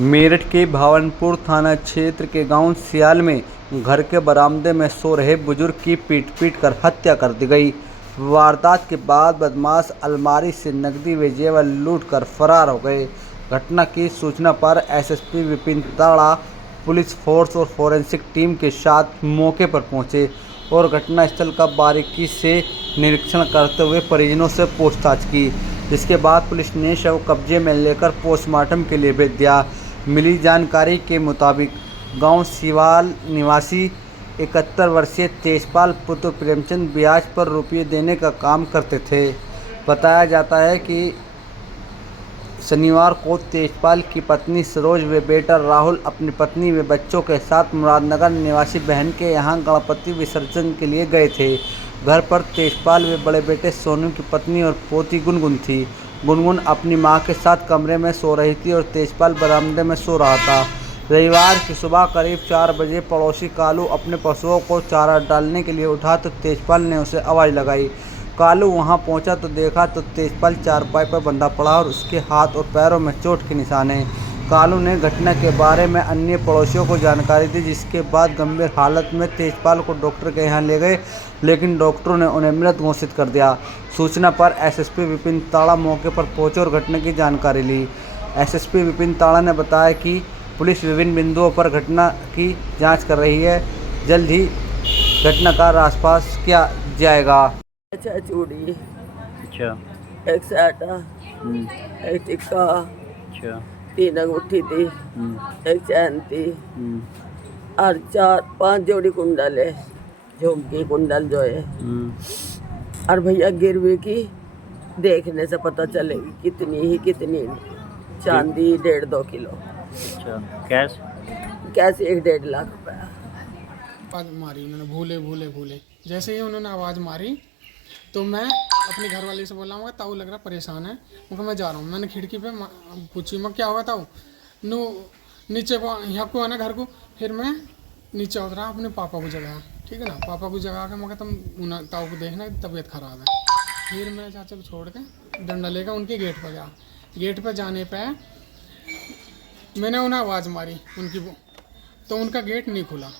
मेरठ के भावनपुर थाना क्षेत्र के गांव सियाल में घर के बरामदे में सो रहे बुजुर्ग की पीट कर हत्या कर दी गई। वारदात के बाद बदमाश अलमारी से नकदी व जेवर लूट कर फरार हो गए। घटना की सूचना पर एसएसपी विपिन ताड़ा पुलिस फोर्स और फोरेंसिक टीम के साथ मौके पर पहुंचे और घटनास्थल का बारीकी से निरीक्षण करते हुए परिजनों से पूछताछ की, जिसके बाद पुलिस ने शव कब्जे में लेकर पोस्टमार्टम के लिए भेज दिया। मिली जानकारी के मुताबिक गांव सिवाल निवासी 71 वर्षीय तेजपाल पुत्र प्रेमचंद ब्याज पर रुपये देने का काम करते थे। बताया जाता है कि शनिवार को तेजपाल की पत्नी सरोज व बेटा राहुल अपनी पत्नी व बच्चों के साथ मुरादनगर निवासी बहन के यहां गणपति विसर्जन के लिए गए थे। घर पर तेजपाल व बड़े बेटे सोनू की पत्नी और पोती गुनगुन थी। गुनगुन अपनी मां के साथ कमरे में सो रही थी और तेजपाल बरामदे में सो रहा था। रविवार की सुबह करीब 4 बजे पड़ोसी कालू अपने पशुओं को चारा डालने के लिए उठा तो तेजपाल ने उसे आवाज़ लगाई। कालू वहां पहुंचा तो देखा तो तेजपाल चारपाई पर बंधा पड़ा और उसके हाथ और पैरों में चोट के निशान हैं। कालू ने घटना के बारे में अन्य पड़ोसियों को जानकारी दी, जिसके बाद गंभीर हालत में तेजपाल को डॉक्टर के यहां ले गए, लेकिन डॉक्टरों ने उन्हें मृत घोषित कर दिया। सूचना पर एसएसपी विपिन ताड़ा मौके पर पहुंचे और घटना की जानकारी ली। एसएसपी विपिन ताड़ा ने बताया कि पुलिस विभिन्न बिंदुओं पर घटना की जाँच कर रही है। जल्द ही घटना का राजपास किया जाएगा। अच्छा चूड़ी, अच्छा। एक साटा, एक टिक्का, अच्छा। 3 अंगूठी थी, एक चैन थी और 4-5 जोड़ी कुंडल है, झुमकी कुंडल जो है। और भैया गिरवी की देखने से पता चलेगी कितनी नहीं। चांदी 1.5-2 किलो। अच्छा। कैश 1-1.5 लाख रुपया। आवाज़ मारी उन्होंने, भूले जैसे ही उन्होंने आवाज़ मारी तो मैं अपनी घरवाली से बोला हूँ ताऊ लग रहा परेशान है, मैं जा रहा हूँ। मैंने खिड़की पे पूछी मैं क्या होगा ताऊ, नो नीचे को यहाँ को आना घर को। फिर मैं नीचे उतरा, अपने पापा को जगाया, ठीक है ना। पापा को जगा के मैं तुम ताऊ को देखना तबीयत ख़राब है। फिर मैं चाचा को छोड़ के डंडा लेकर उनके गेट पर गया। गेट पर जाने पर मैंने उन्हें आवाज़ मारी उनकी, तो उनका गेट नहीं खुला।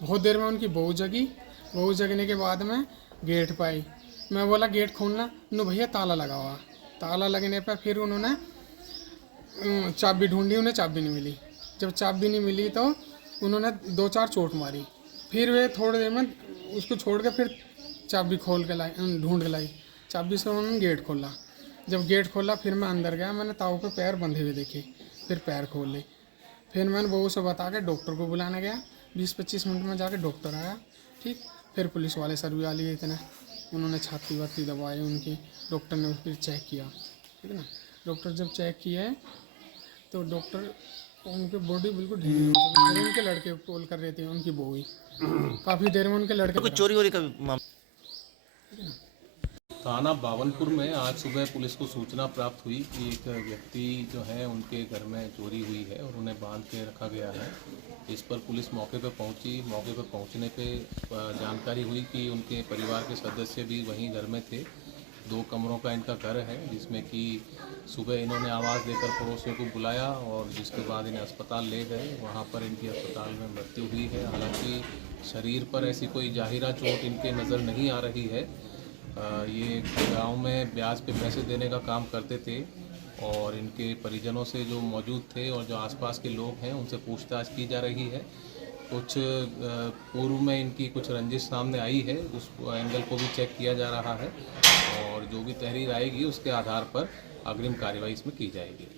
बहुत देर में उनकी बहू जगने के बाद में गेट पर आई। मैं बोला गेट खोलना, नो भैया ताला लगा हुआ। ताला लगने पर फिर उन्होंने चाबी ढूंढी, उन्हें चाबी नहीं मिली। जब चाबी नहीं मिली तो उन्होंने 2-4 चोट मारी। फिर वे थोड़ी देर में उसको छोड़ के फिर चाबी ढूंढ के लाई। चाबी से उन्होंने गेट खोला। जब गेट खोला फिर मैं अंदर गया, मैंने ताऊ पे पैर बंधे हुए देखे, फिर पैर खोल ली। फिर मैंने बहू से बता के डॉक्टर को बुलाने गया। 20-25 मिनट में जाके डॉक्टर आया, ठीक। फिर पुलिस वाले सर भी आ लिए इतने, उन्होंने छाती वाती दबाई उनकी। डॉक्टर ने फिर चेक किया, ठीक है ना। डॉक्टर जब चेक किया तो डॉक्टर उनकी बॉडी बिल्कुल ढीली हो चुकी। उनके लड़के कॉल कर रहे थे, उनकी बहू ही काफ़ी देर में उनके लड़के कुछ चोरी का थाना भावनपुर में आज सुबह पुलिस को सूचना प्राप्त हुई कि एक व्यक्ति जो है उनके घर में चोरी हुई है और उन्हें बांध के रखा गया है। इस पर पुलिस मौके पर पहुंची। मौके पर पहुंचने पे जानकारी हुई कि उनके परिवार के सदस्य भी वहीं घर में थे। 2 कमरों का इनका घर है, जिसमें कि सुबह इन्होंने आवाज़ देकर पड़ोसियों को बुलाया और जिसके बाद इन्हें अस्पताल ले गए। वहाँ पर इनकी अस्पताल में मृत्यु हुई है। हालांकि शरीर पर ऐसी कोई जाहिरा चोट इनके नज़र नहीं आ रही है। ये गांव में ब्याज पे पैसे देने का काम करते थे और इनके परिजनों से जो मौजूद थे और जो आसपास के लोग हैं उनसे पूछताछ की जा रही है। कुछ पूर्व में इनकी कुछ रंजिश सामने आई है, उस एंगल को भी चेक किया जा रहा है और जो भी तहरीर आएगी उसके आधार पर अग्रिम कार्रवाई इसमें की जाएगी।